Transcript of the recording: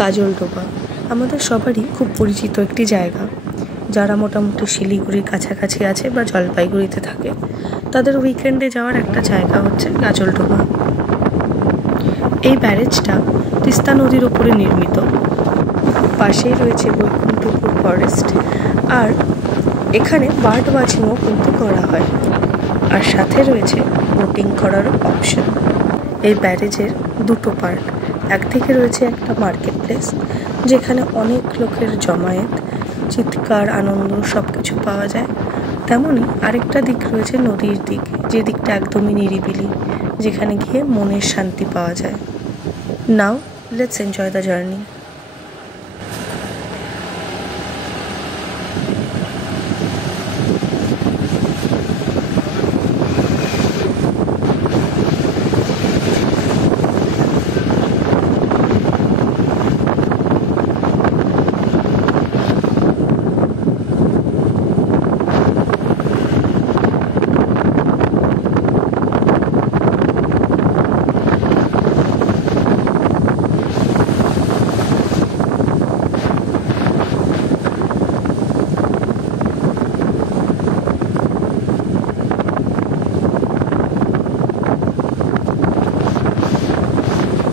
গাজলডোবা আমাদের সবারই খুব পরিচিত একটি জায়গা। যারা মোটামুটি শিলিগুড়ির কাছাকাছি আছে বা জলপাইগুড়িতে থাকে, তাদের উইকেন্ডে যাওয়ার একটা জায়গা হচ্ছে গাজলডোবা। এই ব্যারেজটা তিস্তা নদীর ওপরে নির্মিত। পাশেই রয়েছে বৈকুণ্ঠপুর ফরেস্ট, আর এখানে বার্ড ওয়াচিংও কিন্তু করা হয়, আর সাথে রয়েছে বোটিং করারও অপশন। এই ব্যারেজের দুটো পার্ট, একদিকে রয়েছে একটা মার্কেট প্লেস, যেখানে অনেক লোকের জমায়েত, চিৎকার, আনন্দ সব কিছু পাওয়া যায়। তেমনই আরেকটা দিক রয়েছে নদীর দিক, যে দিকটা একদমই নিরিবিলি, যেখানে গিয়ে মনের শান্তি পাওয়া যায়। Now let's enjoy the journey.